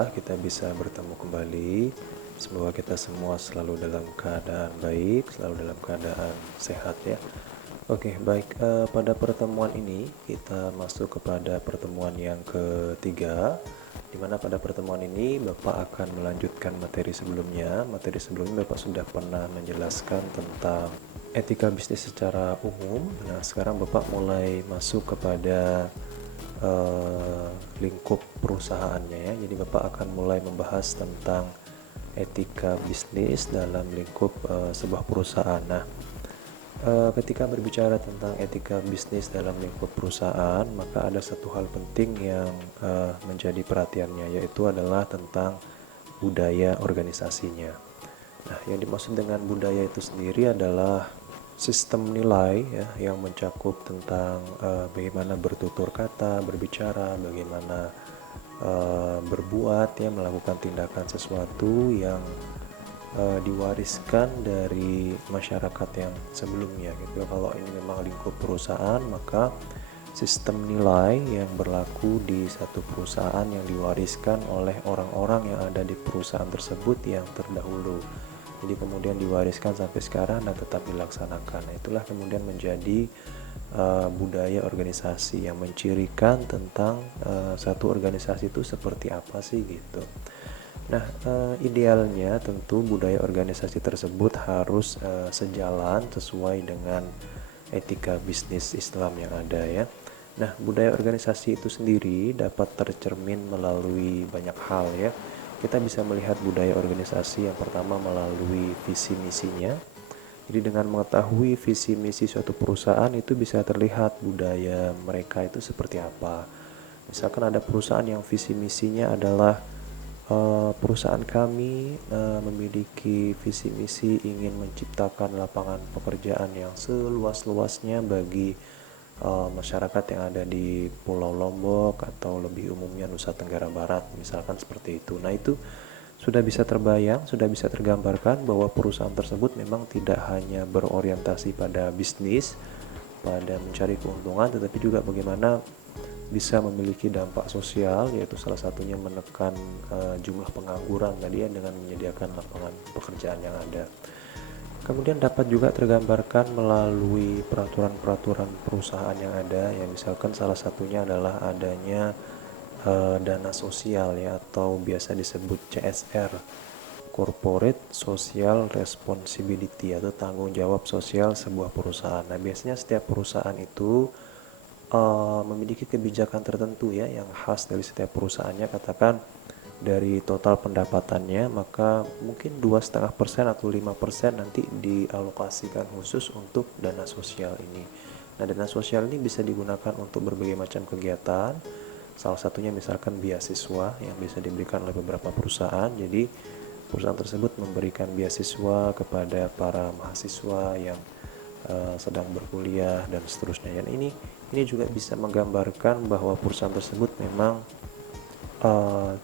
Alhamdulillah kita bisa bertemu kembali. Semoga kita semua selalu dalam keadaan baik, selalu dalam keadaan sehat ya. Oke, baik. Pada pertemuan ini kita masuk kepada pertemuan yang ketiga, di mana pada pertemuan ini Bapak akan melanjutkan materi sebelumnya. Materi sebelumnya Bapak sudah pernah menjelaskan tentang etika bisnis secara umum. Nah, sekarang Bapak mulai masuk kepada lingkup perusahaannya ya. Jadi Bapak akan mulai membahas tentang etika bisnis dalam lingkup sebuah perusahaan. Nah, ketika berbicara tentang etika bisnis dalam lingkup perusahaan, maka ada satu hal penting yang menjadi perhatiannya, yaitu adalah tentang budaya organisasinya. Nah, yang dimaksud dengan budaya itu sendiri adalah sistem nilai ya, yang mencakup tentang bagaimana bertutur kata, berbicara, bagaimana berbuat ya, melakukan tindakan sesuatu yang diwariskan dari masyarakat yang sebelumnya gitu. Kalau ini memang lingkup perusahaan, maka sistem nilai yang berlaku di satu perusahaan yang diwariskan oleh orang-orang yang ada di perusahaan tersebut yang terdahulu. Jadi kemudian diwariskan sampai sekarang dan tetap dilaksanakan. Nah, itulah kemudian menjadi budaya organisasi yang mencirikan tentang satu organisasi itu seperti apa sih gitu. Nah, idealnya tentu budaya organisasi tersebut harus sejalan sesuai dengan etika bisnis Islam yang ada ya. Nah, budaya organisasi itu sendiri dapat tercermin melalui banyak hal ya. Kita bisa melihat budaya organisasi yang pertama melalui visi misinya. Jadi dengan mengetahui visi misi suatu perusahaan itu bisa terlihat budaya mereka itu seperti apa. Misalkan ada perusahaan yang visi misinya adalah perusahaan kami memiliki visi misi ingin menciptakan lapangan pekerjaan yang seluas-luasnya bagi masyarakat yang ada di Pulau Lombok atau lebih umumnya Nusa Tenggara Barat, misalkan seperti itu. Nah, itu sudah bisa terbayang, sudah bisa tergambarkan bahwa perusahaan tersebut memang tidak hanya berorientasi pada bisnis, pada mencari keuntungan, tetapi juga bagaimana bisa memiliki dampak sosial, yaitu salah satunya menekan jumlah pengangguran tadi ya, dengan menyediakan lapangan pekerjaan yang ada. Kemudian dapat juga tergambarkan melalui peraturan-peraturan perusahaan yang ada, ya misalkan salah satunya adalah adanya dana sosial ya, atau biasa disebut CSR, Corporate Social Responsibility, atau tanggung jawab sosial sebuah perusahaan. Nah, biasanya setiap perusahaan itu memiliki kebijakan tertentu ya yang khas dari setiap perusahaannya. Katakan dari total pendapatannya, maka mungkin 2,5% atau 5% nanti dialokasikan khusus untuk dana sosial ini. Nah, dana sosial ini bisa digunakan untuk berbagai macam kegiatan. Salah satunya misalkan beasiswa yang bisa diberikan oleh beberapa perusahaan. Jadi perusahaan tersebut memberikan beasiswa kepada para mahasiswa yang sedang berkuliah dan seterusnya. Dan ini juga bisa menggambarkan bahwa perusahaan tersebut memang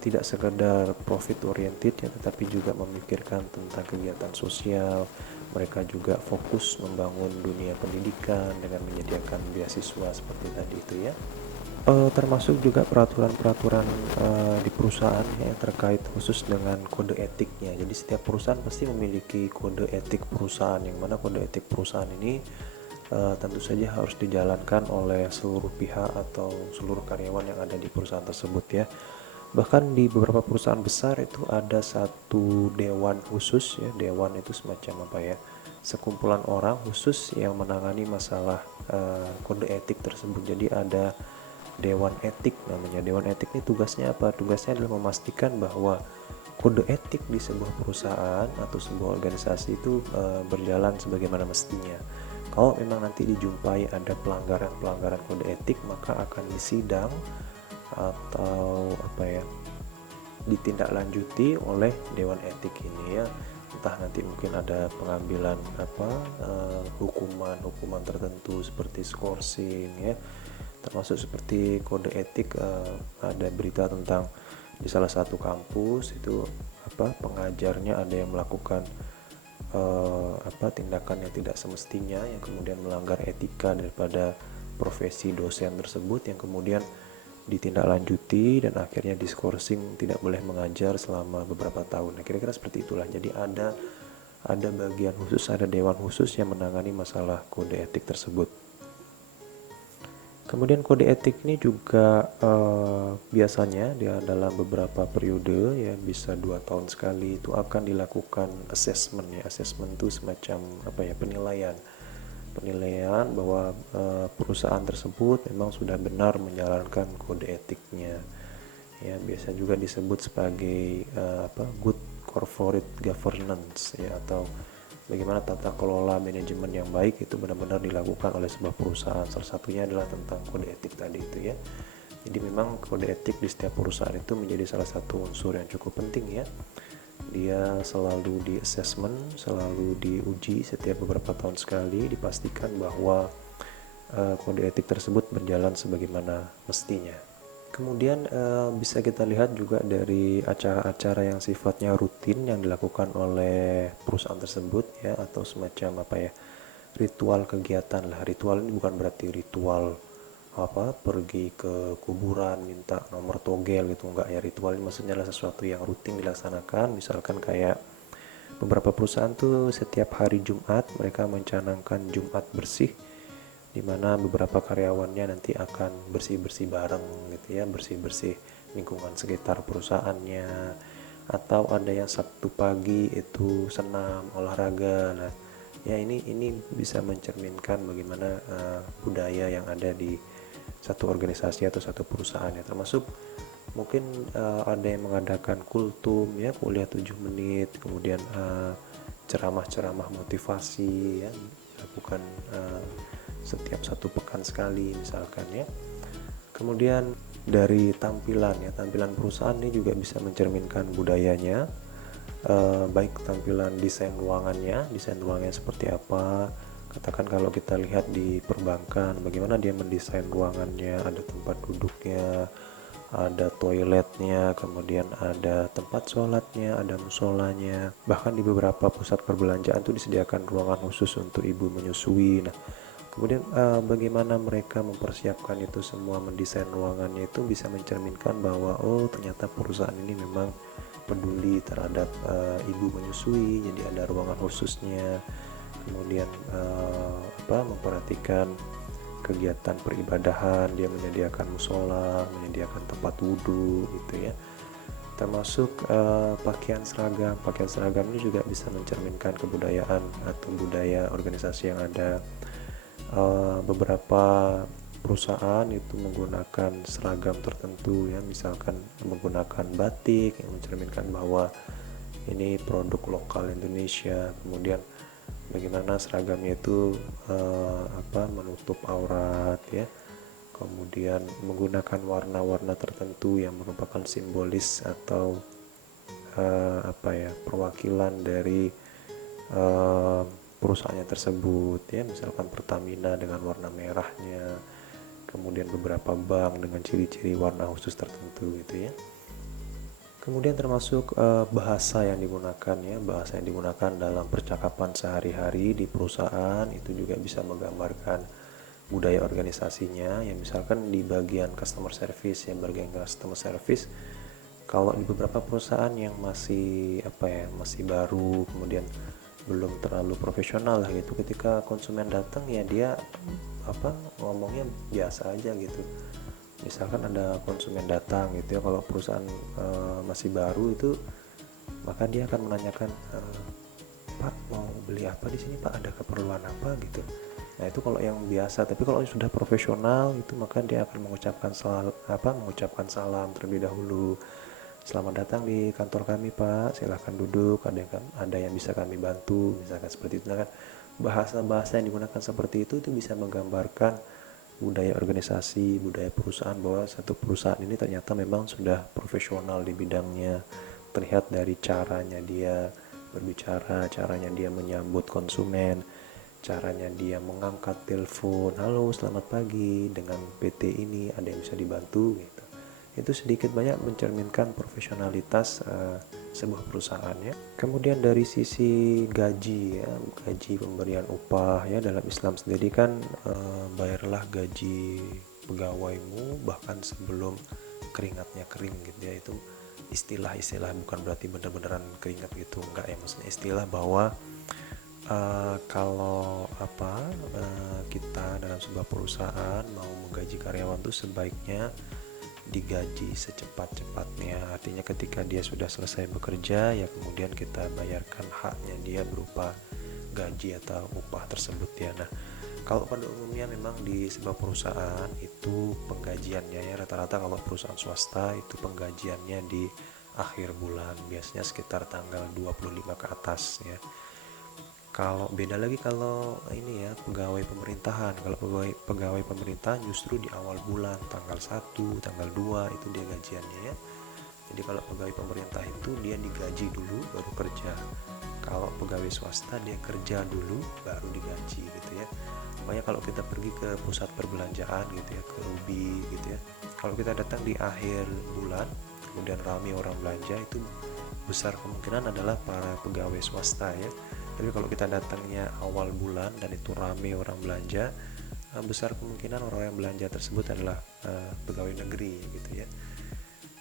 tidak sekedar profit oriented ya, tetapi juga memikirkan tentang kegiatan sosial. Mereka juga fokus membangun dunia pendidikan dengan menyediakan beasiswa seperti tadi itu ya. Termasuk juga peraturan-peraturan di perusahaan yang terkait khusus dengan kode etiknya. Jadi setiap perusahaan pasti memiliki kode etik perusahaan, yang mana kode etik perusahaan ini tentu saja harus dijalankan oleh seluruh pihak atau seluruh karyawan yang ada di perusahaan tersebut ya. Bahkan di beberapa perusahaan besar itu ada satu dewan khusus ya. Dewan itu semacam apa ya, sekumpulan orang khusus yang menangani masalah kode etik tersebut. Jadi ada dewan etik namanya. Dewan etik ini tugasnya apa? Tugasnya adalah memastikan bahwa kode etik di sebuah perusahaan atau sebuah organisasi itu berjalan sebagaimana mestinya. Kalau memang nanti dijumpai ada pelanggaran-pelanggaran kode etik, maka akan disidang atau apa ya, ditindaklanjuti oleh dewan etik ini ya. Entah nanti mungkin ada pengambilan hukuman tertentu seperti skorsing ya, termasuk seperti kode etik. Ada berita tentang di salah satu kampus itu pengajarnya ada yang melakukan tindakan yang tidak semestinya, yang kemudian melanggar etika daripada profesi dosen tersebut, yang kemudian ditindaklanjuti dan akhirnya diskorsing tidak boleh mengajar selama beberapa tahun. Nah, kira-kira seperti itulah. Jadi ada bagian khusus, ada dewan khusus yang menangani masalah kode etik tersebut. Kemudian kode etik ini juga biasanya dia dalam beberapa periode, ya bisa 2 tahun sekali, itu akan dilakukan assessment ya. Assessment itu semacam penilaian bahwa perusahaan tersebut memang sudah benar menjalankan kode etiknya. Ya, biasa juga disebut sebagai good corporate governance ya, atau bagaimana tata kelola manajemen yang baik itu benar-benar dilakukan oleh sebuah perusahaan. Salah satunya adalah tentang kode etik tadi itu ya. Jadi memang kode etik di setiap perusahaan itu menjadi salah satu unsur yang cukup penting ya. Dia selalu di assessment, selalu diuji setiap beberapa tahun sekali, dipastikan bahwa kode etik tersebut berjalan sebagaimana mestinya. Kemudian bisa kita lihat juga dari acara-acara yang sifatnya rutin yang dilakukan oleh perusahaan tersebut ya, atau semacam ritual kegiatan lah. Ritual ini bukan berarti ritual pergi ke kuburan minta nomor togel gitu, enggak ya. Ritual ini maksudnya adalah sesuatu yang rutin dilaksanakan. Misalkan kayak beberapa perusahaan tuh setiap hari Jumat mereka mencanangkan Jumat bersih, di mana beberapa karyawannya nanti akan bersih-bersih bareng gitu ya, bersih-bersih lingkungan sekitar perusahaannya. Atau ada yang Sabtu pagi itu senam, olahraga. Nah, ya ini bisa mencerminkan bagaimana budaya yang ada di satu organisasi atau satu perusahaan ya. Termasuk mungkin ada yang mengadakan kultum ya, kuliah 7 menit, kemudian ceramah-ceramah motivasi ya, dilakukan setiap 1 pekan sekali misalkan ya. Kemudian dari tampilan ya, tampilan perusahaan ini juga bisa mencerminkan budayanya, baik tampilan desain ruangannya seperti apa. Katakan kalau kita lihat di perbankan, bagaimana dia mendesain ruangannya, ada tempat duduknya, ada toiletnya, kemudian ada tempat sholatnya, ada musolanya. Bahkan di beberapa pusat perbelanjaan itu disediakan ruangan khusus untuk ibu menyusui. Nah, kemudian bagaimana mereka mempersiapkan itu semua, mendesain ruangannya, itu bisa mencerminkan bahwa oh ternyata perusahaan ini memang peduli terhadap ibu menyusui, jadi ada ruangan khususnya. Kemudian memperhatikan kegiatan peribadahan, dia menyediakan musola, menyediakan tempat wudhu gitu ya. Termasuk pakaian seragam ini juga bisa mencerminkan kebudayaan atau budaya organisasi yang ada. Beberapa perusahaan itu menggunakan seragam tertentu ya, misalkan menggunakan batik yang mencerminkan bahwa ini produk lokal Indonesia. Kemudian bagaimana seragamnya itu menutup aurat ya. Kemudian menggunakan warna-warna tertentu yang merupakan simbolis atau perwakilan dari perusahaannya tersebut ya, misalkan Pertamina dengan warna merahnya, kemudian beberapa bank dengan ciri-ciri warna khusus tertentu gitu ya. Kemudian termasuk bahasa yang digunakan ya, bahasa yang digunakan dalam percakapan sehari-hari di perusahaan itu juga bisa menggambarkan budaya organisasinya ya. Misalkan di bagian customer service ya, kalau di beberapa perusahaan yang masih masih baru, kemudian belum terlalu profesional lah gitu, ketika konsumen datang ya dia ngomongnya biasa aja gitu. Misalkan ada konsumen datang gitu ya, kalau perusahaan masih baru itu, maka dia akan menanyakan, Pak mau beli apa di sini Pak, ada keperluan apa gitu. Nah itu kalau yang biasa. Tapi kalau sudah profesional itu, maka dia akan mengucapkan salam terlebih dahulu. Selamat datang di kantor kami Pak, silahkan duduk, ada yang bisa kami bantu, misalkan seperti itu. Nah kan bahasa-bahasa yang digunakan seperti itu bisa menggambarkan budaya organisasi, budaya perusahaan, bahwa satu perusahaan ini ternyata memang sudah profesional di bidangnya. Terlihat dari caranya dia berbicara, caranya dia menyambut konsumen, caranya dia mengangkat telepon, halo selamat pagi, dengan PT ini ada yang bisa dibantu gitu. Itu sedikit banyak mencerminkan profesionalitas sebuah perusahaan ya. Kemudian dari sisi gaji ya, gaji pemberian upah ya, dalam Islam sendiri kan bayarlah gaji pegawaimu bahkan sebelum keringatnya kering gitu ya. Itu istilah-istilah, bukan berarti bener-beneran keringat gitu, enggak ya, maksudnya istilah bahwa kalau kita dalam sebuah perusahaan mau menggaji karyawan tuh sebaiknya digaji secepat-cepatnya. Artinya ketika dia sudah selesai bekerja ya kemudian kita bayarkan haknya dia berupa gaji atau upah tersebut ya. Nah, kalau pada umumnya memang di sebuah perusahaan itu penggajiannya ya rata-rata, kalau perusahaan swasta itu penggajiannya di akhir bulan, biasanya sekitar tanggal 25 ke atas ya. Kalau beda lagi kalau ini ya pegawai pemerintahan. Kalau pegawai pemerintahan justru di awal bulan, tanggal 1, tanggal 2 itu dia gajiannya ya. Jadi kalau pegawai pemerintah itu dia digaji dulu baru kerja. Kalau pegawai swasta dia kerja dulu baru digaji gitu ya. Makanya kalau kita pergi ke pusat perbelanjaan gitu ya, ke Rubi gitu ya, kalau kita datang di akhir bulan kemudian ramai orang belanja, itu besar kemungkinan adalah para pegawai swasta ya. Tapi kalau kita datangnya awal bulan dan itu ramai orang belanja, besar kemungkinan orang yang belanja tersebut adalah pegawai negeri gitu ya.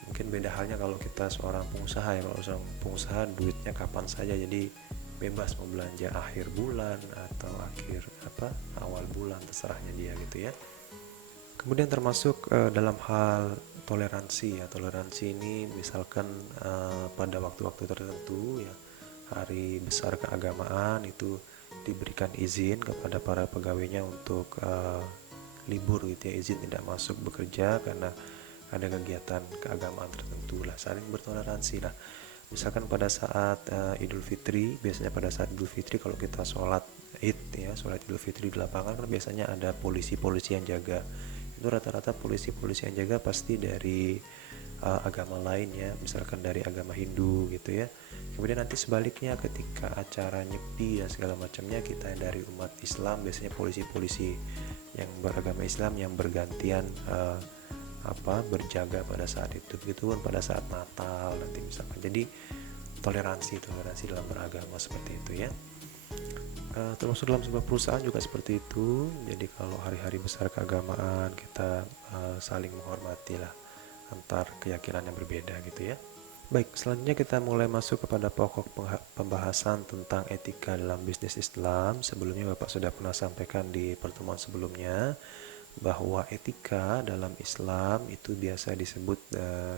Mungkin beda halnya kalau kita seorang pengusaha ya. Kalau seorang pengusaha duitnya kapan saja, jadi bebas mau belanja akhir bulan atau awal bulan, terserahnya dia gitu ya. Kemudian termasuk dalam hal toleransi ya. Toleransi ini misalkan pada waktu-waktu tertentu ya, hari besar keagamaan itu diberikan izin kepada para pegawainya untuk libur gitu ya, izin tidak masuk bekerja karena ada kegiatan keagamaan tertentu lah, saling bertoleransi lah. Misalkan pada saat Idul Fitri, biasanya pada saat Idul Fitri kalau kita sholat Id ya, sholat Idul Fitri di lapangan kan biasanya ada polisi-polisi yang jaga. Itu rata-rata polisi-polisi yang jaga pasti dari agama lain ya, misalkan dari agama Hindu gitu ya. Kemudian nanti sebaliknya ketika acara nyepi dan segala macamnya, kita dari umat Islam biasanya polisi-polisi yang beragama Islam yang bergantian berjaga pada saat itu. Begitu pun pada saat Natal nanti misalkan. Jadi toleransi dalam beragama seperti itu ya. Termasuk dalam sebuah perusahaan juga seperti itu. Jadi kalau hari-hari besar keagamaan kita saling menghormati lah antar keyakinan yang berbeda gitu ya. Baik, selanjutnya kita mulai masuk kepada pokok pembahasan tentang etika dalam bisnis Islam. Sebelumnya Bapak sudah pernah sampaikan di pertemuan sebelumnya bahwa etika dalam Islam itu biasa disebut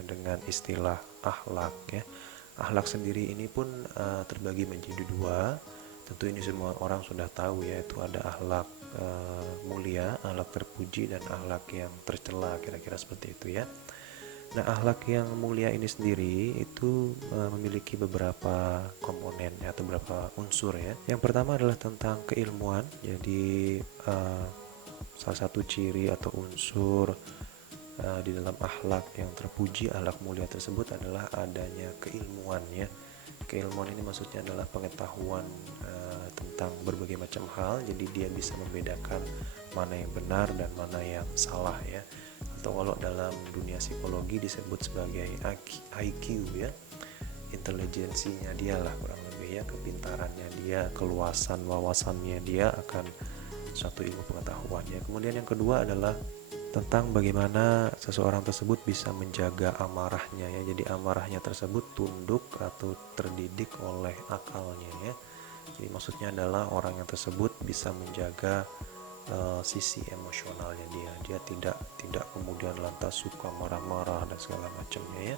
dengan istilah akhlak ya. Akhlak sendiri ini pun terbagi menjadi dua. Tentu ini semua orang sudah tahu ya, itu ada akhlak mulia, akhlak terpuji, dan akhlak yang tercela, kira-kira seperti itu ya. Nah, akhlak yang mulia ini sendiri itu memiliki beberapa komponen ya, atau beberapa unsur ya. Yang pertama adalah tentang keilmuan. Jadi salah satu ciri atau unsur di dalam akhlak yang terpuji, akhlak mulia tersebut adalah adanya keilmuan ya. Keilmuan ini maksudnya adalah pengetahuan tentang berbagai macam hal. Jadi dia bisa membedakan mana yang benar dan mana yang salah ya. Atau kalau dalam dunia psikologi disebut sebagai IQ ya, intelijensinya dia lah kurang lebih ya, kepintarannya dia, keluasan wawasannya dia akan suatu ilmu pengetahuan ya. Kemudian yang kedua adalah tentang bagaimana seseorang tersebut bisa menjaga amarahnya ya. Jadi amarahnya tersebut tunduk atau terdidik oleh akalnya ya. Jadi maksudnya adalah orang yang tersebut bisa menjaga sisi emosionalnya dia tidak kemudian lantas suka marah-marah dan segala macamnya ya.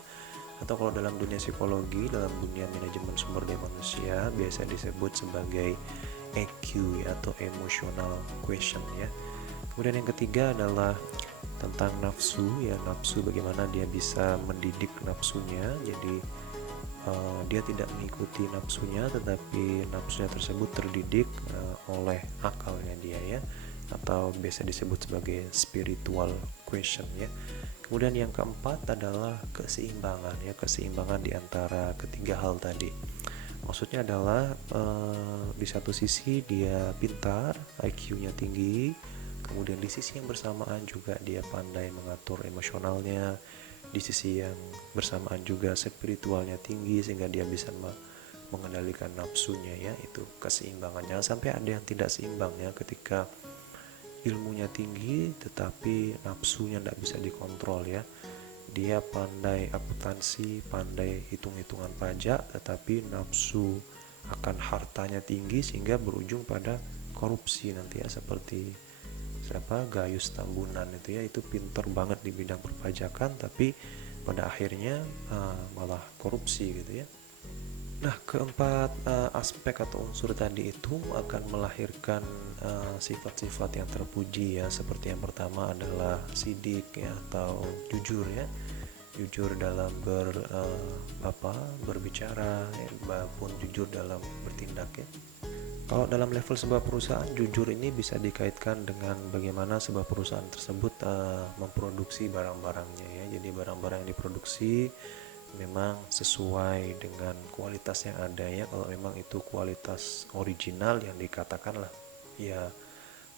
Atau kalau dalam dunia psikologi, dalam dunia manajemen sumber daya manusia, biasa disebut sebagai EQ ya, atau emotional question ya. Kemudian yang ketiga adalah tentang nafsu ya, nafsu bagaimana dia bisa mendidik nafsunya. Jadi dia tidak mengikuti nafsunya, tetapi nafsunya tersebut terdidik oleh akalnya dia ya, atau biasa disebut sebagai spiritual question ya. Kemudian yang keempat adalah keseimbangan ya, keseimbangan di antara ketiga hal tadi. Maksudnya adalah di satu sisi dia pintar, IQ-nya tinggi, kemudian di sisi yang bersamaan juga dia pandai mengatur emosionalnya, di sisi yang bersamaan juga spiritualnya tinggi sehingga dia bisa mengendalikan nafsunya ya. Itu keseimbangan. Jangan sampai ada yang tidak seimbang ya, ketika ilmunya tinggi tetapi nafsunya tidak bisa dikontrol ya. Dia pandai akuntansi, pandai hitung-hitungan pajak, tetapi nafsu akan hartanya tinggi sehingga berujung pada korupsi nanti ya, seperti siapa Gayus Tambunan itu ya, itu pinter banget di bidang perpajakan tapi pada akhirnya malah korupsi gitu ya. Nah, keempat aspek atau unsur tadi itu akan melahirkan sifat-sifat yang terpuji ya. Seperti yang pertama adalah sidik ya, atau jujur ya. Jujur dalam berbicara ya, maupun jujur dalam bertindak ya. Kalau dalam level sebuah perusahaan, jujur ini bisa dikaitkan dengan bagaimana sebuah perusahaan tersebut memproduksi barang-barangnya ya. Jadi barang-barang yang diproduksi memang sesuai dengan kualitas yang ada ya. Kalau memang itu kualitas original yang dikatakan lah ya,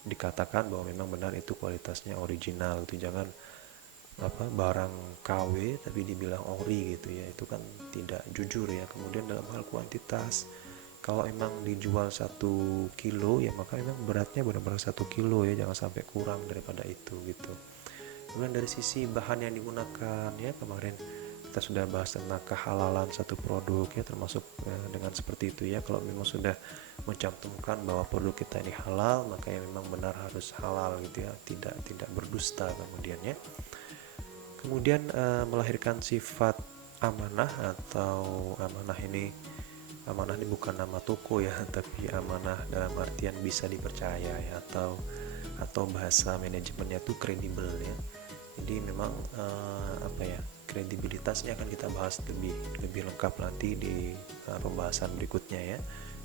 dikatakan bahwa memang benar itu kualitasnya original gitu. Jangan barang KW tapi dibilang ori gitu ya, itu kan tidak jujur ya. Kemudian dalam hal kuantitas, kalau emang dijual 1 kilo ya maka memang beratnya benar-benar 1 kilo ya, jangan sampai kurang daripada itu gitu. Kemudian dari sisi bahan yang digunakan ya, kemarin kita sudah bahas tentang kehalalan satu produk ya, termasuk dengan seperti itu ya. Kalau memang sudah mencantumkan bahwa produk kita ini halal, maka ya memang benar harus halal gitu ya, tidak berdusta kemudian ya. Kemudian melahirkan sifat amanah, atau amanah ini bukan nama toko ya, tapi amanah dalam artian bisa dipercaya ya, atau bahasa manajemennya itu kredibel ya. Jadi memang kredibilitasnya akan kita bahas lebih lengkap nanti di pembahasan berikutnya ya,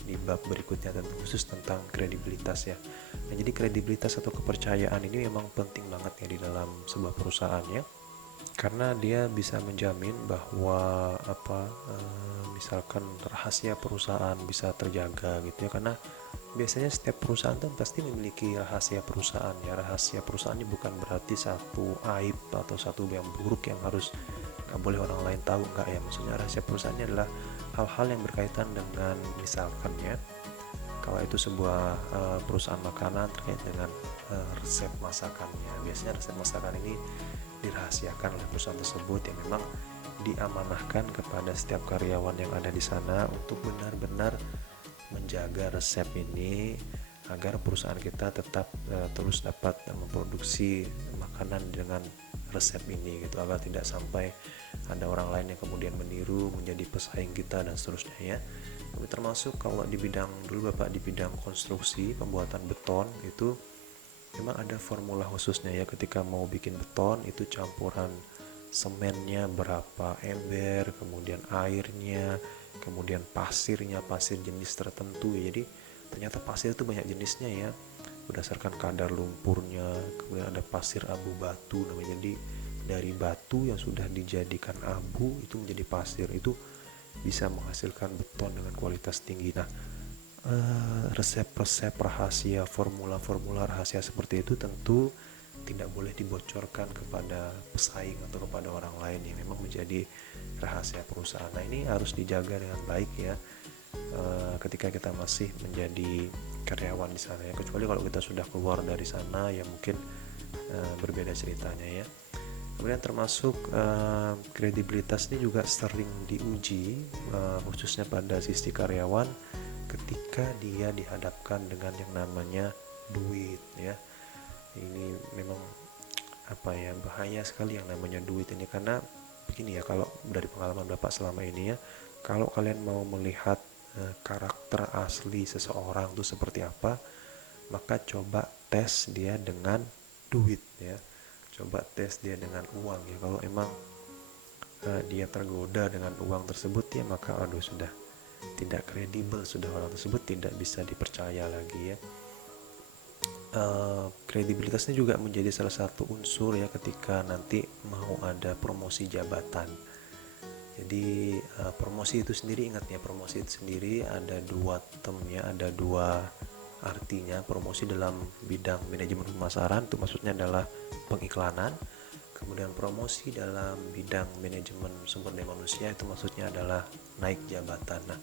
di bab berikutnya tentu khusus tentang kredibilitas ya. Nah, jadi kredibilitas atau kepercayaan ini memang penting banget ya di dalam sebuah perusahaan ya, karena dia bisa menjamin bahwa misalkan rahasia perusahaan bisa terjaga gitu ya. Karena biasanya setiap perusahaan tuh pasti memiliki rahasia perusahaan ya. Rahasia perusahaan ini bukan berarti satu aib atau satu yang buruk yang harus nggak boleh orang lain tahu, nggak ya. Maksudnya rahasia perusahaannya adalah hal-hal yang berkaitan dengan misalkan ya, kalau itu sebuah perusahaan makanan terkait dengan resep masakannya. Biasanya resep masakan ini dirahasiakan oleh perusahaan tersebut yang memang diamanahkan kepada setiap karyawan yang ada di sana untuk benar-benar menjaga resep ini agar perusahaan kita tetap terus dapat memproduksi makanan dengan resep ini gitu, agar tidak sampai ada orang lain yang kemudian meniru menjadi pesaing kita dan seterusnya ya. Tapi termasuk kalau di bidang dulu Bapak di bidang konstruksi pembuatan beton itu memang ada formula khususnya ya. Ketika mau bikin beton itu campuran semennya berapa ember, kemudian airnya, kemudian pasirnya, pasir jenis tertentu ya. Jadi ternyata pasir itu banyak jenisnya ya, berdasarkan kadar lumpurnya. Kemudian ada pasir abu batu namanya. Jadi dari batu yang sudah dijadikan abu itu menjadi pasir, itu bisa menghasilkan beton dengan kualitas tinggi. Nah, resep-resep rahasia, formula-formula rahasia seperti itu tentu tidak boleh dibocorkan kepada pesaing atau kepada orang lain yang memang menjadi rahasia perusahaan. Nah, ini harus dijaga dengan baik ya ketika kita masih menjadi karyawan di sana ya. Kecuali kalau kita sudah keluar dari sana ya mungkin berbeda ceritanya ya. Kemudian termasuk kredibilitas ini juga sering diuji khususnya pada sisi karyawan ketika dia dihadapkan dengan yang namanya duit ya. Ini memang bahaya sekali yang namanya duit ini, karena begini ya, kalau dari pengalaman Bapak selama ini ya, kalau kalian mau melihat karakter asli seseorang itu seperti apa, maka coba tes dia dengan duit ya. Coba tes dia dengan uang ya. Kalau emang dia tergoda dengan uang tersebut ya, maka sudah tidak kredibel, sudah orang tersebut tidak bisa dipercaya lagi ya. Kredibilitasnya juga menjadi salah satu unsur ya ketika nanti mau ada promosi jabatan. Jadi promosi itu sendiri, ingat ya, promosi itu sendiri ada dua term ya, ada dua artinya. Promosi dalam bidang manajemen pemasaran itu maksudnya adalah pengiklanan. Kemudian promosi dalam bidang manajemen sumber daya manusia itu maksudnya adalah naik jabatan. Nah,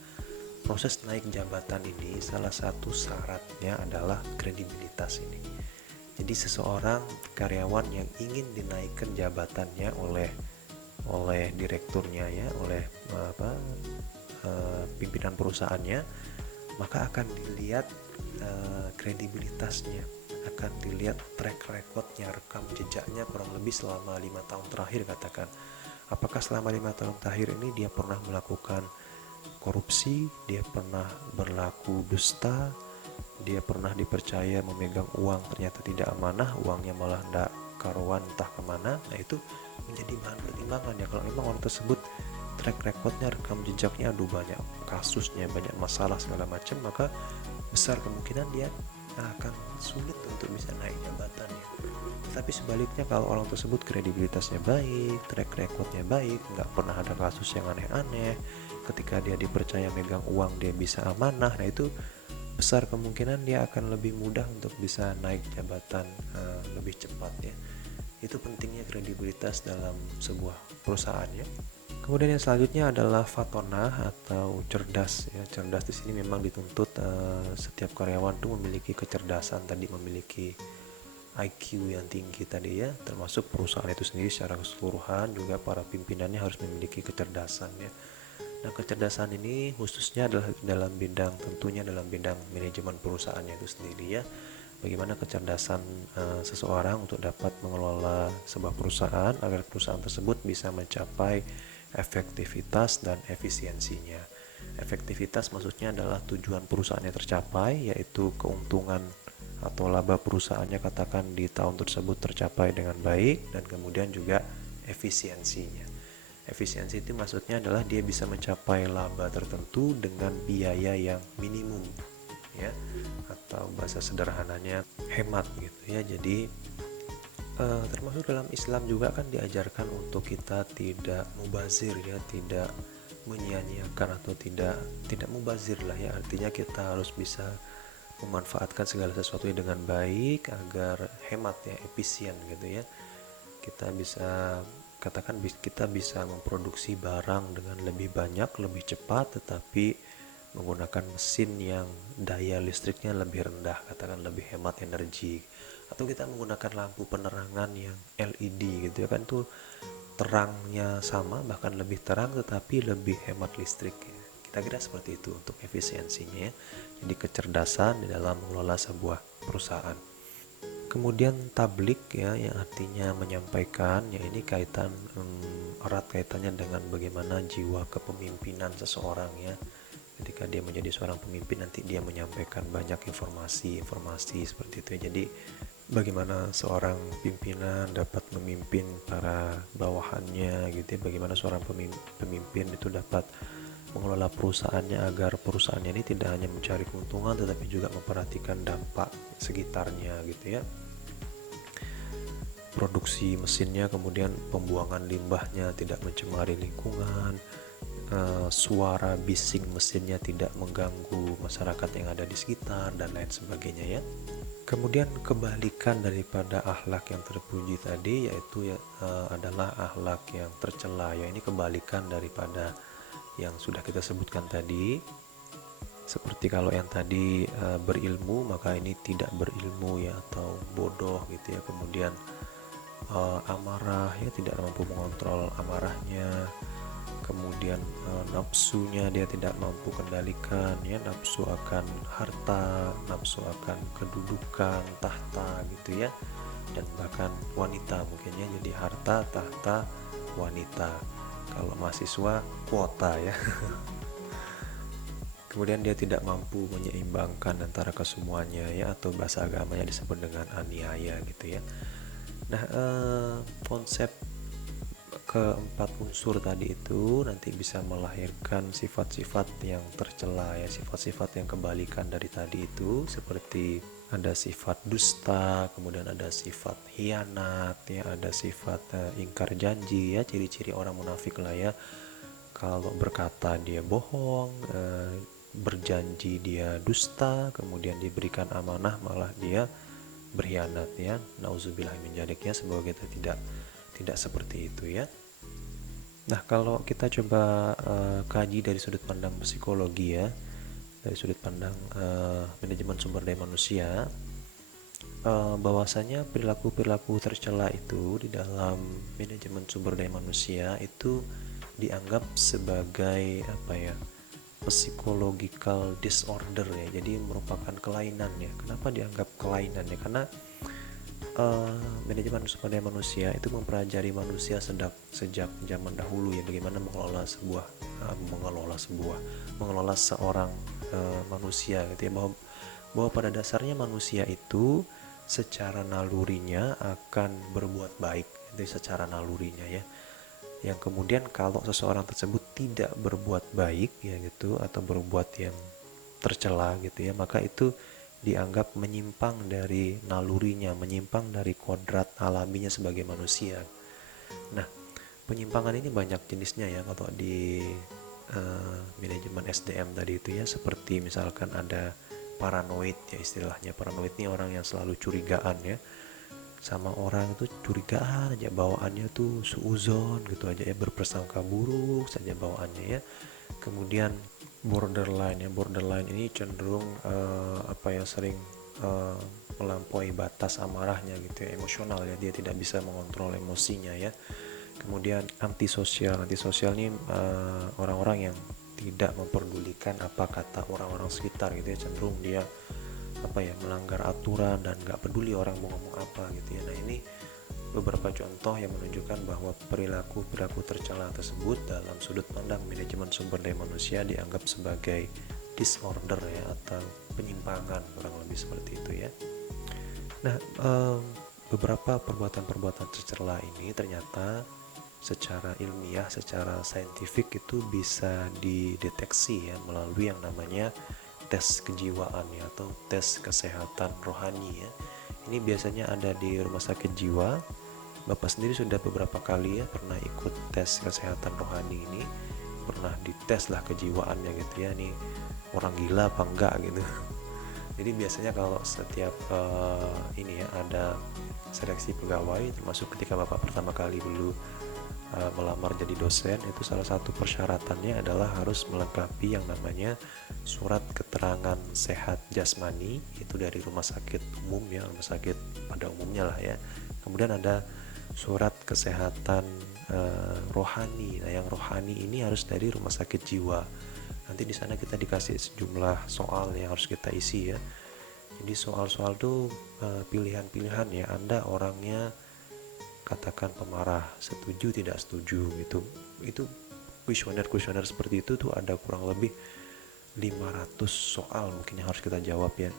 proses naik jabatan ini salah satu syaratnya adalah kredibilitas ini. Jadi seseorang karyawan yang ingin dinaikkan jabatannya oleh direkturnya ya, oleh pimpinan perusahaannya, maka akan dilihat kredibilitasnya, akan dilihat track recordnya, rekam jejaknya kurang lebih selama 5 tahun terakhir katakan. Apakah selama 5 tahun terakhir ini dia pernah melakukan korupsi, dia pernah berlaku dusta, dia pernah dipercaya memegang uang ternyata tidak amanah, uangnya malah tidak karuan entah kemana. Nah itu menjadi bahan pertimbangan ya. Kalau memang orang tersebut track recordnya, rekam jejaknya, aduh banyak kasusnya, banyak masalah segala macam, maka besar kemungkinan dia akan sulit untuk bisa naik jabatannya. Tapi sebaliknya kalau orang tersebut kredibilitasnya baik, track recordnya baik, nggak pernah ada kasus yang aneh-aneh, ketika dia dipercaya megang uang dia bisa amanah, nah itu besar kemungkinan dia akan lebih mudah untuk bisa naik jabatan lebih cepat ya. Itu pentingnya kredibilitas dalam sebuah perusahaan ya. Kemudian yang selanjutnya adalah fatona atau cerdas ya. Cerdas di sini memang dituntut setiap karyawan tuh memiliki kecerdasan tadi, memiliki IQ yang tinggi tadi ya, termasuk perusahaan itu sendiri secara keseluruhan, juga para pimpinannya harus memiliki kecerdasan ya. Nah, kecerdasan ini khususnya adalah dalam bidang, tentunya dalam bidang manajemen perusahaannya itu sendiri ya. Bagaimana kecerdasan seseorang untuk dapat mengelola sebuah perusahaan agar perusahaan tersebut bisa mencapai efektivitas dan efisiensinya. Efektivitas maksudnya adalah tujuan perusahaannya tercapai, yaitu keuntungan atau laba perusahaannya katakan di tahun tersebut tercapai dengan baik, dan kemudian juga efisiensinya. Efisiensi itu maksudnya adalah dia bisa mencapai laba tertentu dengan biaya yang minimum ya, atau bahasa sederhananya hemat gitu ya. Jadi termasuk dalam Islam juga kan diajarkan untuk kita tidak mubazir ya, tidak menyia-nyiakan atau tidak mubazir lah ya. Artinya kita harus bisa memanfaatkan segala sesuatu dengan baik agar hemat ya, efisien gitu ya. Kita bisa katakan kita bisa memproduksi barang dengan lebih banyak, lebih cepat, tetapi menggunakan mesin yang daya listriknya lebih rendah, katakan lebih hemat energi. Atau kita menggunakan lampu penerangan yang LED gitu ya kan, tuh terangnya sama bahkan lebih terang tetapi lebih hemat listrik ya. Kita kira seperti itu untuk efisiensinya ya. Jadi kecerdasan di dalam mengelola sebuah perusahaan. Kemudian tablik ya, yang artinya menyampaikan ya, ini erat kaitannya dengan bagaimana jiwa kepemimpinan seseorang ya. Ketika dia menjadi seorang pemimpin, nanti dia menyampaikan banyak informasi seperti itu ya. Jadi bagaimana seorang pimpinan dapat memimpin para bawahannya gitu ya, bagaimana seorang pemimpin itu dapat mengelola perusahaannya agar perusahaannya ini tidak hanya mencari keuntungan tetapi juga memperhatikan dampak sekitarnya gitu ya. Produksi mesinnya, kemudian pembuangan limbahnya tidak mencemari lingkungan, suara bising mesinnya tidak mengganggu masyarakat yang ada di sekitar, dan lain sebagainya ya. Kemudian kebalikan daripada akhlak yang terpuji tadi yaitu adalah akhlak yang tercela ya. Ini kebalikan daripada yang sudah kita sebutkan tadi. Seperti kalau yang tadi berilmu, maka ini tidak berilmu ya, atau bodoh gitu ya. Kemudian amarah ya, tidak mampu mengontrol amarahnya. Kemudian nafsunya dia tidak mampu kendalikan ya, nafsu akan harta, nafsu akan kedudukan, tahta gitu ya, dan bahkan wanita mungkin ya. Jadi harta, tahta, wanita. Kalau mahasiswa kuota ya. Kemudian dia tidak mampu menyeimbangkan antara kesemuanya ya, atau bahasa agamanya disebut dengan aniaya gitu ya. Nah, konsep keempat unsur tadi itu nanti bisa melahirkan sifat-sifat yang tercela ya, sifat-sifat yang kebalikan dari tadi itu, seperti ada sifat dusta, kemudian ada sifat hianat ya, ada sifat ingkar janji ya, ciri-ciri orang munafik lah ya. Kalau berkata dia bohong, berjanji dia dusta, kemudian diberikan amanah malah dia berkhianat ya. Nauzubillah min dzalik ya, semoga kita tidak seperti itu ya. Nah, kalau kita coba kaji dari sudut pandang psikologi ya, dari sudut pandang manajemen sumber daya manusia, bahwasanya perilaku-perilaku tercela itu di dalam manajemen sumber daya manusia itu dianggap sebagai apa ya, psychological disorder ya, jadi merupakan kelainan ya. Kenapa dianggap kelainan ya? Karena manajemen sumber daya manusia itu mempelajari manusia sejak zaman dahulu ya, bagaimana mengelola seorang manusia gitu ya, bahwa pada dasarnya manusia itu secara nalurinya akan berbuat baik, itu secara nalurinya ya, yang kemudian kalau seseorang tersebut tidak berbuat baik ya gitu, atau berbuat yang tercela gitu ya, maka itu dianggap menyimpang dari nalurinya, menyimpang dari kodrat alaminya sebagai manusia. Nah, penyimpangan ini banyak jenisnya ya kalau di manajemen SDM tadi itu ya, seperti misalkan ada paranoid ya, istilahnya paranoid ini orang yang selalu curigaan ya, sama orang itu curigaan aja, bawaannya tuh suuzon gitu aja ya, berprasangka buruk saja bawaannya ya. Kemudian borderline ini cenderung sering uh, melampaui batas amarahnya gitu ya, emosional ya, dia tidak bisa mengontrol emosinya ya. Kemudian antisosial ini orang-orang yang tidak memperdulikan apa kata orang-orang sekitar gitu ya, cenderung dia melanggar aturan dan gak peduli orang mau ngomong apa gitu ya. Nah, ini beberapa contoh yang menunjukkan bahwa perilaku tercela tersebut dalam sudut pandang manajemen sumber daya manusia dianggap sebagai disorder ya, atau penyimpangan, kurang lebih seperti itu ya. Nah, beberapa perbuatan-perbuatan tercela ini ternyata secara ilmiah, secara saintifik itu bisa dideteksi ya melalui yang namanya tes kejiwaan ya, atau tes kesehatan rohani ya. Ini biasanya ada di rumah sakit jiwa. Bapak sendiri sudah beberapa kali ya pernah ikut tes kesehatan rohani ini, pernah dites lah kejiwaannya gitu ya, nih orang gila apa enggak gitu. Jadi biasanya kalau setiap ini ya ada seleksi pegawai, termasuk ketika Bapak pertama kali dulu melamar jadi dosen, itu salah satu persyaratannya adalah harus melengkapi yang namanya surat keterangan sehat jasmani, itu dari rumah sakit umum ya, rumah sakit pada umumnya lah ya. Kemudian ada surat kesehatan rohani. Nah, yang rohani ini harus dari rumah sakit jiwa. Nanti di sana kita dikasih sejumlah soal yang harus kita isi ya. Jadi soal-soal tuh pilihan-pilihan ya. Anda orangnya katakan pemarah, setuju tidak setuju gitu. Itu kuesioner seperti itu tuh ada kurang lebih 500 soal mungkin yang harus kita jawab ya.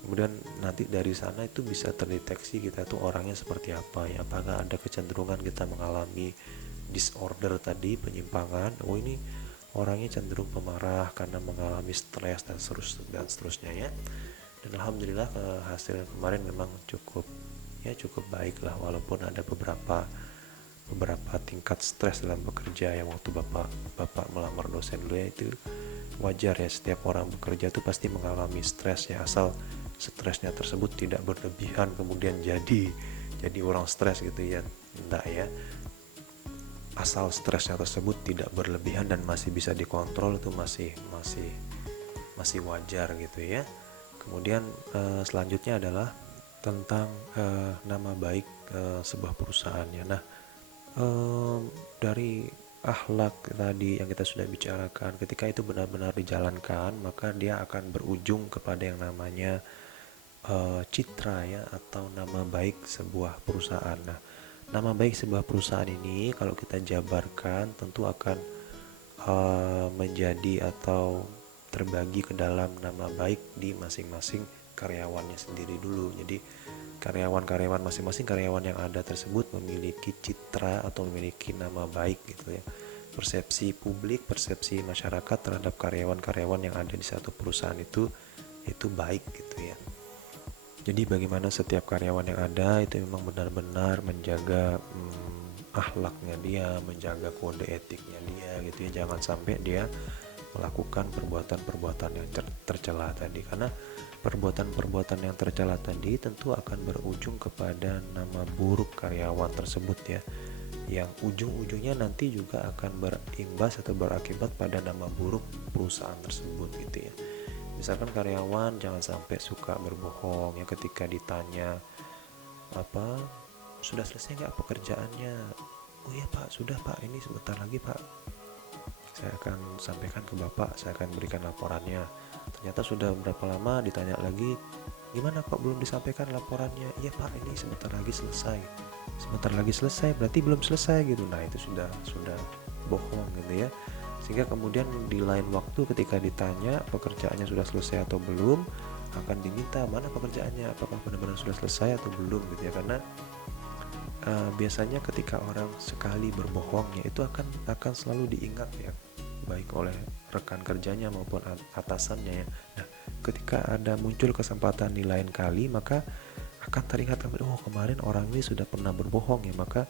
Kemudian nanti dari sana itu bisa terdeteksi kita tuh orangnya seperti apa ya, apakah ada kecenderungan kita mengalami disorder tadi, penyimpangan. Oh, ini orangnya cenderung pemarah karena mengalami stres dan seterusnya ya. Dan alhamdulillah hasil kemarin memang cukup baik lah, walaupun ada beberapa tingkat stres dalam bekerja yang waktu bapak melamar dosen dulu ya, itu wajar ya, setiap orang bekerja tuh pasti mengalami stres ya, asal stresnya tersebut tidak berlebihan kemudian jadi orang stres gitu ya, enggak ya, asal stresnya tersebut tidak berlebihan dan masih bisa dikontrol, itu masih wajar gitu ya. Kemudian selanjutnya adalah tentang nama baik sebuah perusahaan ya. Nah, dari akhlak tadi yang kita sudah bicarakan, ketika itu benar-benar dijalankan, maka dia akan berujung kepada yang namanya citra ya, atau nama baik sebuah perusahaan. Nah, nama baik sebuah perusahaan ini kalau kita jabarkan tentu akan menjadi atau terbagi ke dalam nama baik di masing-masing karyawannya sendiri dulu. Jadi karyawan masing-masing karyawan yang ada tersebut memiliki citra atau memiliki nama baik gitu ya. Persepsi publik, persepsi masyarakat terhadap karyawan-karyawan yang ada di satu perusahaan itu baik gitu ya. Jadi bagaimana setiap karyawan yang ada itu memang benar-benar menjaga akhlaknya dia, menjaga kode etiknya dia gitu ya. Jangan sampai dia melakukan perbuatan-perbuatan yang tercela tadi, karena perbuatan-perbuatan yang tercela tadi tentu akan berujung kepada nama buruk karyawan tersebut ya, yang ujung-ujungnya nanti juga akan berimbas atau berakibat pada nama buruk perusahaan tersebut gitu ya. Misalkan karyawan jangan sampai suka berbohong ya ketika ditanya apa, sudah selesai nggak pekerjaannya? Oh iya pak, sudah pak, ini sebentar lagi pak, saya akan sampaikan ke bapak, saya akan berikan laporannya. Ternyata sudah berapa lama ditanya lagi, gimana pak belum disampaikan laporannya? Iya pak, ini sebentar lagi selesai. Sebentar lagi selesai berarti belum selesai gitu. Nah itu sudah bohong gitu ya. Sehingga kemudian di lain waktu ketika ditanya pekerjaannya sudah selesai atau belum, akan diminta mana pekerjaannya, apakah benar-benar sudah selesai atau belum gitu ya. Karena biasanya ketika orang sekali berbohongnya itu akan selalu diingat ya, baik oleh rekan kerjanya maupun atasannya ya. Nah, ketika ada muncul kesempatan di lain kali, maka akan teringat kembali, oh kemarin orang ini sudah pernah berbohong ya, maka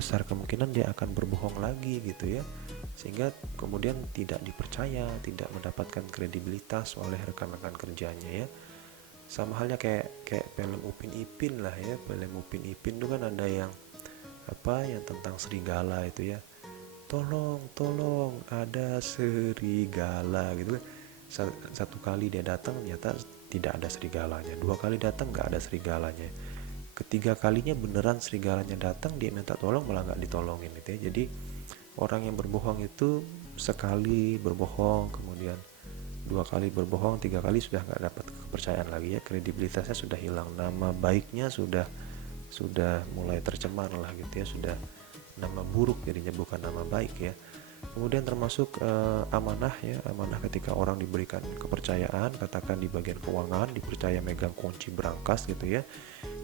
besar kemungkinan dia akan berbohong lagi gitu ya. Sehingga kemudian tidak dipercaya, tidak mendapatkan kredibilitas oleh rekan-rekan kerjanya ya. Sama halnya kayak film Upin Ipin lah ya. Film Upin Ipin itu kan ada yang yang tentang serigala itu ya, tolong ada serigala gitu kan. Satu kali dia datang ternyata tidak ada serigalanya, dua kali datang nggak ada serigalanya, ketiga kalinya beneran serigalanya datang, dia minta tolong malah nggak ditolongin gitu ya. Jadi orang yang berbohong itu sekali berbohong, kemudian dua kali berbohong, tiga kali sudah nggak dapat kepercayaan lagi ya, kredibilitasnya sudah hilang, nama baiknya sudah mulai tercemar lah gitu ya, sudah nama buruk jadinya, bukan nama baik ya. Kemudian termasuk amanah ya, amanah ketika orang diberikan kepercayaan, katakan di bagian keuangan dipercaya megang kunci brankas gitu ya.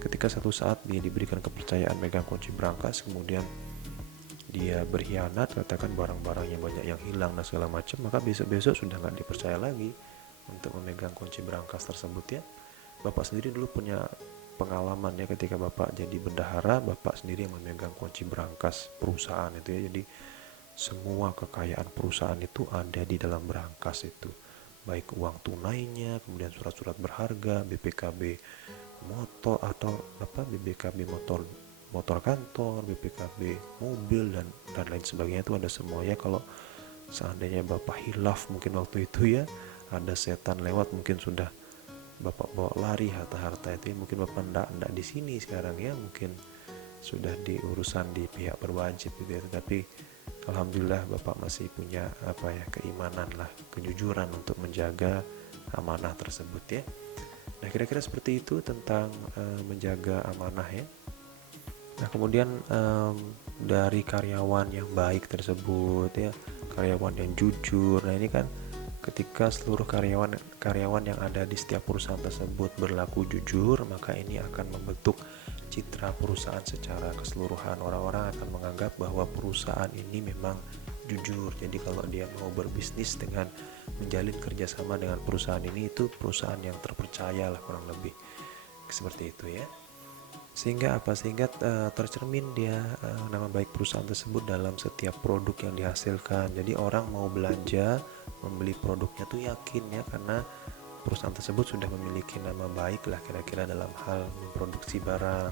Ketika satu saat dia diberikan kepercayaan megang kunci brankas, kemudian dia berkhianat, katakan barang-barangnya banyak yang hilang dan segala macam, maka besok-besok sudah nggak dipercaya lagi untuk memegang kunci brankas tersebut ya. Bapak sendiri dulu punya pengalaman ya, ketika bapak jadi bendahara, bapak sendiri yang memegang kunci brankas perusahaan itu ya. Jadi semua kekayaan perusahaan itu ada di dalam brankas itu, baik uang tunainya, kemudian surat-surat berharga, BPKB motor atau BPKB motor kantor, BPKB mobil dan lain sebagainya, itu ada semua ya. Kalau seandainya bapak hilaf mungkin waktu itu ya, ada setan lewat mungkin sudah bapak bawa lari harta-harta itu ya. Mungkin bapak ndak di sini sekarang ya, mungkin sudah di urusan di pihak berwajib gitu ya. Tapi alhamdulillah bapak masih punya keimanan lah, kejujuran untuk menjaga amanah tersebut ya. Nah kira-kira seperti itu tentang menjaga amanah ya. Nah kemudian dari karyawan yang baik tersebut ya, karyawan yang jujur. Nah ini kan ketika seluruh karyawan yang ada di setiap perusahaan tersebut berlaku jujur, maka ini akan membentuk citra perusahaan secara keseluruhan. Orang-orang akan menganggap bahwa perusahaan ini memang jujur. Jadi kalau dia mau berbisnis dengan menjalin kerjasama dengan perusahaan ini, itu perusahaan yang terpercaya lah, kurang lebih seperti itu ya. Sehingga tercermin dia nama baik perusahaan tersebut dalam setiap produk yang dihasilkan. Jadi orang mau belanja, membeli produknya tuh yakin ya, karena perusahaan tersebut sudah memiliki nama baik lah kira-kira dalam hal memproduksi barang,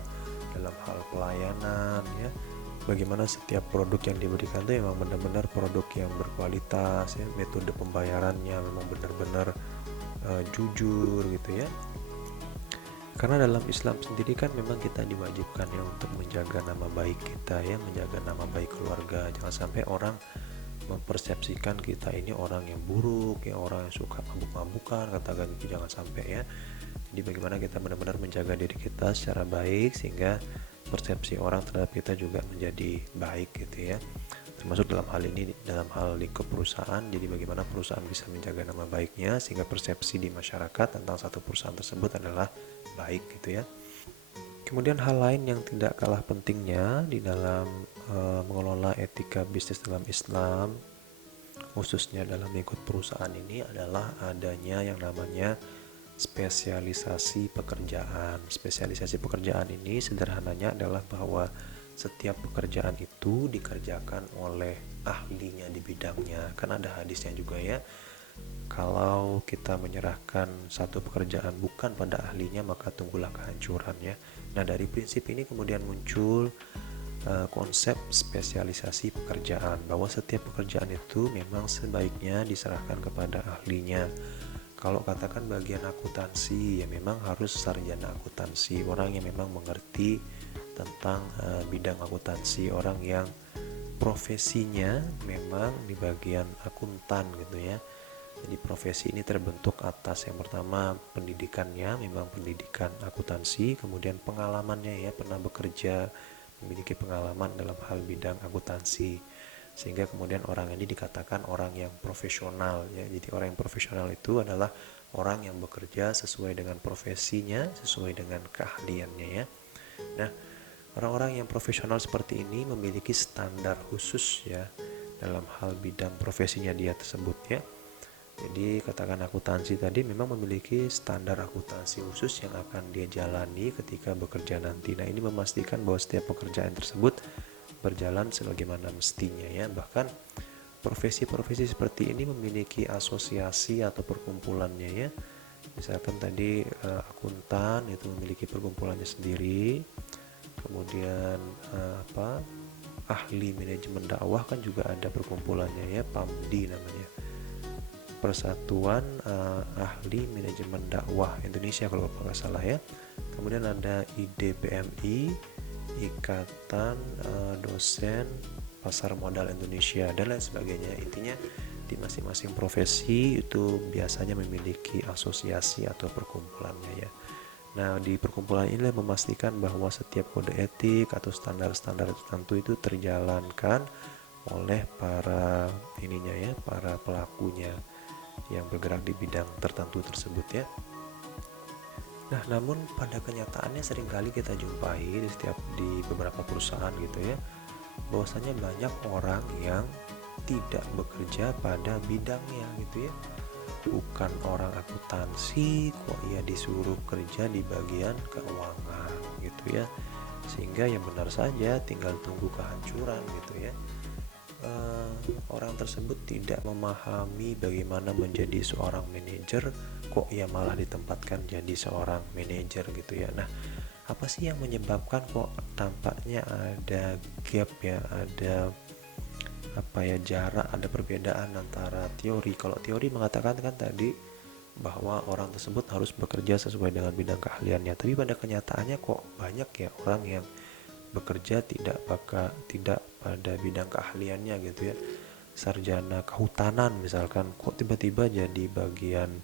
dalam hal pelayanan ya. Bagaimana setiap produk yang diberikan itu memang benar-benar produk yang berkualitas ya, metode pembayarannya memang benar-benar jujur gitu ya. Karena dalam Islam sendiri kan memang kita diwajibkan ya untuk menjaga nama baik kita ya, menjaga nama baik keluarga. Jangan sampai orang mempersepsikan kita ini orang yang buruk ya, orang yang suka mabuk-mabukan, katakan itu, jangan sampai ya. Jadi bagaimana kita benar-benar menjaga diri kita secara baik sehingga persepsi orang terhadap kita juga menjadi baik gitu ya. Termasuk dalam hal ini, dalam hal lingkup perusahaan. Jadi bagaimana perusahaan bisa menjaga nama baiknya sehingga persepsi di masyarakat tentang satu perusahaan tersebut adalah baik gitu ya. Kemudian hal lain yang tidak kalah pentingnya di dalam mengelola etika bisnis dalam Islam, khususnya dalam lingkup perusahaan ini, adalah adanya yang namanya spesialisasi pekerjaan. Spesialisasi pekerjaan ini sederhananya adalah bahwa setiap pekerjaan itu dikerjakan oleh ahlinya di bidangnya. Kan ada hadisnya juga ya, kalau kita menyerahkan satu pekerjaan bukan pada ahlinya, maka tunggulah kehancuran ya. Nah dari prinsip ini kemudian muncul konsep spesialisasi pekerjaan, bahwa setiap pekerjaan itu memang sebaiknya diserahkan kepada ahlinya. Kalau katakan bagian akuntansi, ya memang harus sarjana akuntansi, orang yang memang mengerti tentang bidang akuntansi, orang yang profesinya memang di bagian akuntan gitu ya. Jadi profesi ini terbentuk atas yang pertama pendidikannya, memang pendidikan akuntansi, kemudian pengalamannya ya, pernah bekerja, memiliki pengalaman dalam hal bidang akuntansi, sehingga kemudian orang ini dikatakan orang yang profesional ya. Jadi orang yang profesional itu adalah orang yang bekerja sesuai dengan profesinya, sesuai dengan keahliannya ya. Nah, orang-orang yang profesional seperti ini memiliki standar khusus ya dalam hal bidang profesinya dia tersebut ya. Jadi katakan akuntansi tadi memang memiliki standar akuntansi khusus yang akan dia jalani ketika bekerja nanti. Nah, ini memastikan bahwa setiap pekerjaan tersebut berjalan sebagaimana mestinya ya. Bahkan profesi-profesi seperti ini memiliki asosiasi atau perkumpulannya ya. Misalkan tadi akuntan itu memiliki perkumpulannya sendiri. Kemudian ahli manajemen dakwah kan juga ada perkumpulannya ya, PAMDI namanya, Persatuan Ahli Manajemen Dakwah Indonesia kalau nggak salah ya. Kemudian ada IDPMI, Ikatan Dosen Pasar Modal Indonesia, dan lain sebagainya. Intinya di masing-masing profesi itu biasanya memiliki asosiasi atau perkumpulannya ya. Nah, di perkumpulan ini memastikan bahwa setiap kode etik atau standar-standar tertentu itu terjalankan oleh para para pelakunya yang bergerak di bidang tertentu tersebut ya. Nah, namun pada kenyataannya seringkali kita jumpai di beberapa perusahaan gitu ya, bahwasanya banyak orang yang tidak bekerja pada bidangnya gitu ya. Bukan orang akuntansi kok ia disuruh kerja di bagian keuangan gitu ya, sehingga yang benar saja tinggal tunggu kehancuran gitu ya. Orang tersebut tidak memahami bagaimana menjadi seorang manajer, kok ia malah ditempatkan jadi seorang manajer gitu ya. Nah, apa sih yang menyebabkan kok tampaknya ada gap ya, ada jarak, ada perbedaan antara teori. Kalau teori mengatakan kan tadi bahwa orang tersebut harus bekerja sesuai dengan bidang keahliannya, tapi pada kenyataannya kok banyak ya orang yang bekerja tidak pada bidang keahliannya gitu ya. Sarjana kehutanan misalkan kok tiba-tiba jadi bagian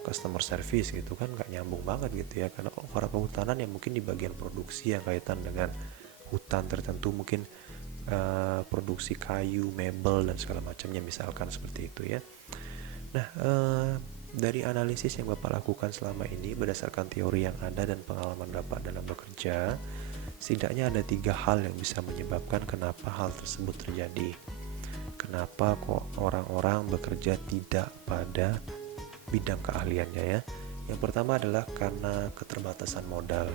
customer service gitu kan, nggak nyambung banget gitu ya. Karena orang kehutanan yang mungkin di bagian produksi yang kaitan dengan hutan tertentu, mungkin produksi kayu, mebel dan segala macamnya misalkan seperti itu ya. Nah, dari analisis yang Bapak lakukan selama ini berdasarkan teori yang ada dan pengalaman Bapak dalam bekerja, setidaknya ada 3 hal yang bisa menyebabkan kenapa hal tersebut terjadi. Kenapa kok orang-orang bekerja tidak pada bidang keahliannya ya. Yang pertama adalah karena keterbatasan modal.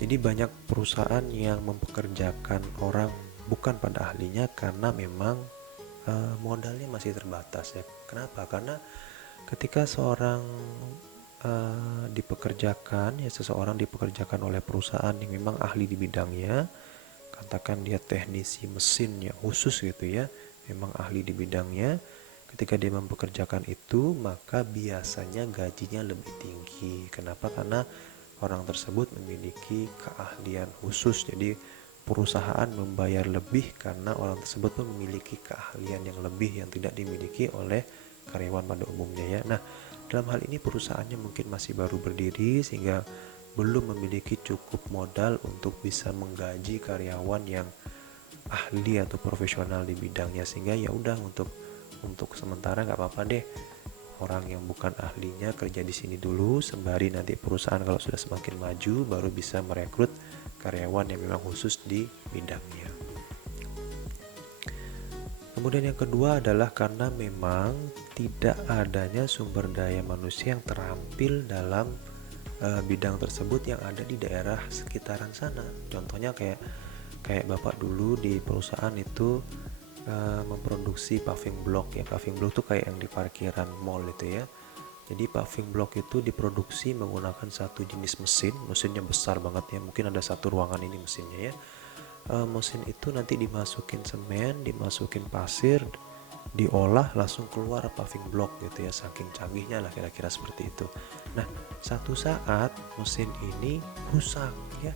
Jadi banyak perusahaan yang mempekerjakan orang bukan pada ahlinya karena memang modalnya masih terbatas ya. Kenapa? Karena ketika seseorang dipekerjakan oleh perusahaan yang memang ahli di bidangnya, katakan dia teknisi mesin yang khusus gitu ya, memang ahli di bidangnya, ketika dia mempekerjakan itu maka biasanya gajinya lebih tinggi. Kenapa? Karena orang tersebut memiliki keahlian khusus. Jadi perusahaan membayar lebih karena orang tersebut pun memiliki keahlian yang lebih yang tidak dimiliki oleh karyawan pada umumnya ya. Nah, dalam hal ini perusahaannya mungkin masih baru berdiri sehingga belum memiliki cukup modal untuk bisa menggaji karyawan yang ahli atau profesional di bidangnya, sehingga ya udah untuk sementara nggak apa-apa deh orang yang bukan ahlinya kerja di sini dulu, sembari nanti perusahaan kalau sudah semakin maju baru bisa merekrut karyawan yang memang khusus di bidangnya. Kemudian yang kedua adalah karena memang tidak adanya sumber daya manusia yang terampil dalam bidang tersebut yang ada di daerah sekitaran sana. Contohnya kayak Bapak dulu di perusahaan itu memproduksi paving block ya. Paving block itu kayak yang di parkiran mall itu ya. Jadi paving block itu diproduksi menggunakan satu jenis mesinnya besar banget ya, mungkin ada satu ruangan ini mesinnya ya. Mesin itu nanti dimasukin semen, dimasukin pasir, diolah langsung keluar paving block gitu ya, saking canggihnya lah kira-kira seperti itu. Nah, satu saat mesin ini rusak ya,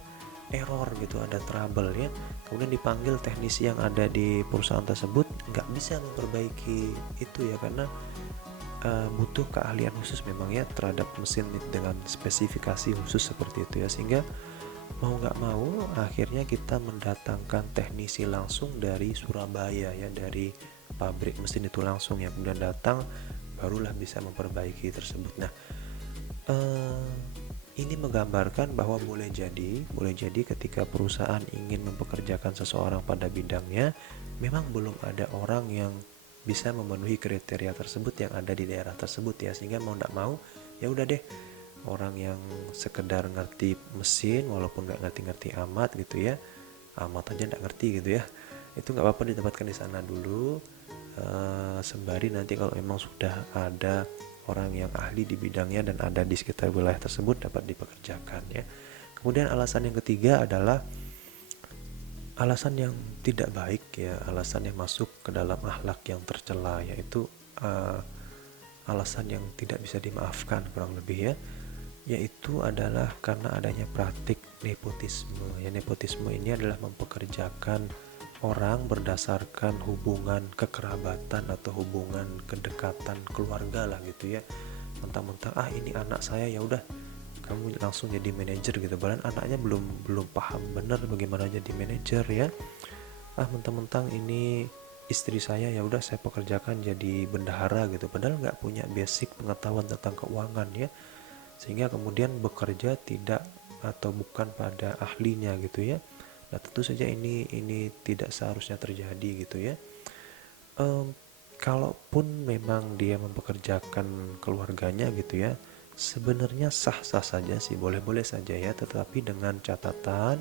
error gitu, ada trouble ya, kemudian dipanggil teknisi yang ada di perusahaan tersebut, nggak bisa memperbaiki itu ya, karena butuh keahlian khusus memang ya terhadap mesin dengan spesifikasi khusus seperti itu ya, sehingga mau nggak mau akhirnya kita mendatangkan teknisi langsung dari Surabaya ya, dari pabrik mesin itu langsung ya, kemudian datang barulah bisa memperbaiki tersebut. Nah, eh, ini menggambarkan bahwa boleh jadi ketika perusahaan ingin mempekerjakan seseorang pada bidangnya, memang belum ada orang yang bisa memenuhi kriteria tersebut yang ada di daerah tersebut ya, sehingga mau nggak mau ya udah deh, orang yang sekedar ngerti mesin walaupun nggak ngerti-ngerti amat gitu ya, amat aja nggak ngerti gitu ya, itu nggak apa-apa ditempatkan di sana dulu, sembari nanti kalau memang sudah ada orang yang ahli di bidangnya dan ada di sekitar wilayah tersebut dapat dipekerjakan ya. Kemudian alasan yang ketiga adalah alasan yang tidak baik ya, alasan yang masuk ke dalam akhlak yang tercela, yaitu alasan yang tidak bisa dimaafkan kurang lebih ya, yaitu adalah karena adanya praktik nepotisme ya. Nepotisme ini adalah mempekerjakan orang berdasarkan hubungan kekerabatan atau hubungan kedekatan keluarga lah gitu ya, mentang-mentang ini anak saya, ya udah kamu langsung jadi manajer gitu, padahal anaknya belum paham benar bagaimana jadi manajer ya. Mentang-mentang ini istri saya, ya udah saya pekerjakan jadi bendahara gitu, padahal nggak punya basic pengetahuan tentang keuangan ya, sehingga kemudian bekerja tidak atau bukan pada ahlinya gitu ya. Nah, tentu saja ini tidak seharusnya terjadi gitu ya. Kalaupun memang dia mempekerjakan keluarganya gitu ya, sebenarnya sah-sah saja sih, boleh-boleh saja ya, tetapi dengan catatan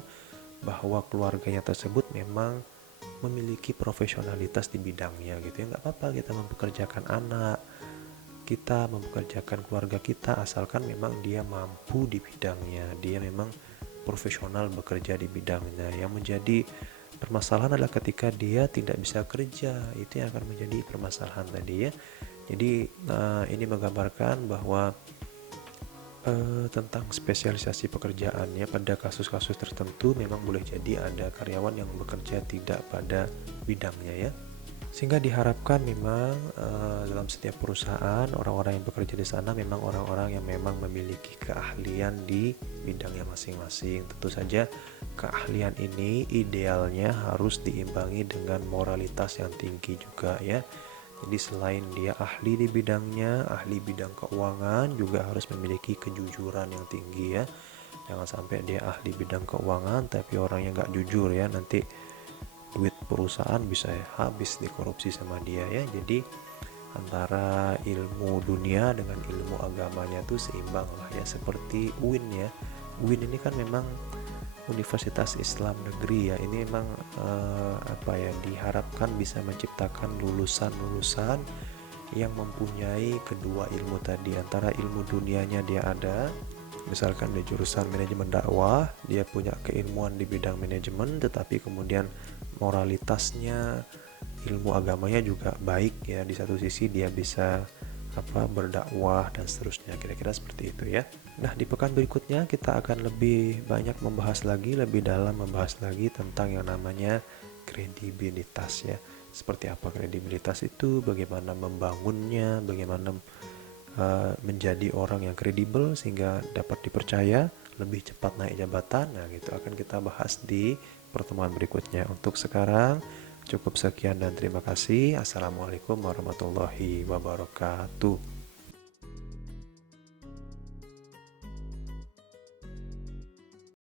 bahwa keluarganya tersebut memang memiliki profesionalitas di bidangnya gitu ya. Nggak apa-apa kita mempekerjakan anak kita, mempekerjakan keluarga kita, asalkan memang dia mampu di bidangnya, dia memang profesional bekerja di bidangnya. Yang menjadi permasalahan adalah ketika dia tidak bisa kerja, itu yang akan menjadi permasalahan tadi ya. Jadi ini menggambarkan bahwa tentang spesialisasi pekerjaan ya, pada kasus-kasus tertentu memang boleh jadi ada karyawan yang bekerja tidak pada bidangnya ya, sehingga diharapkan memang dalam setiap perusahaan orang-orang yang bekerja di sana memang orang-orang yang memang memiliki keahlian di bidangnya masing-masing. Tentu saja keahlian ini idealnya harus diimbangi dengan moralitas yang tinggi juga ya. Jadi selain dia ahli di bidangnya, ahli bidang keuangan, juga harus memiliki kejujuran yang tinggi ya. Jangan sampai dia ahli bidang keuangan tapi orangnya nggak jujur ya, nanti duit perusahaan bisa habis dikorupsi sama dia ya. Jadi antara ilmu dunia dengan ilmu agamanya tuh seimbang lah ya, seperti UIN ya. UIN ini kan memang Universitas Islam Negeri ya, ini memang diharapkan bisa menciptakan lulusan-lulusan yang mempunyai kedua ilmu tadi, antara ilmu dunianya dia ada, misalkan di jurusan manajemen dakwah, dia punya keilmuan di bidang manajemen, tetapi kemudian moralitasnya, ilmu agamanya juga baik ya, di satu sisi dia bisa berdakwah dan seterusnya, kira-kira seperti itu ya. Nah, di pekan berikutnya kita akan lebih banyak membahas lagi, lebih dalam membahas lagi tentang yang namanya kredibilitas ya. Seperti apa kredibilitas itu, bagaimana membangunnya, bagaimana menjadi orang yang kredibel sehingga dapat dipercaya, lebih cepat naik jabatan. Nah, gitu akan kita bahas di pertemuan berikutnya. Untuk sekarang cukup sekian dan terima kasih. Assalamualaikum warahmatullahi wabarakatuh.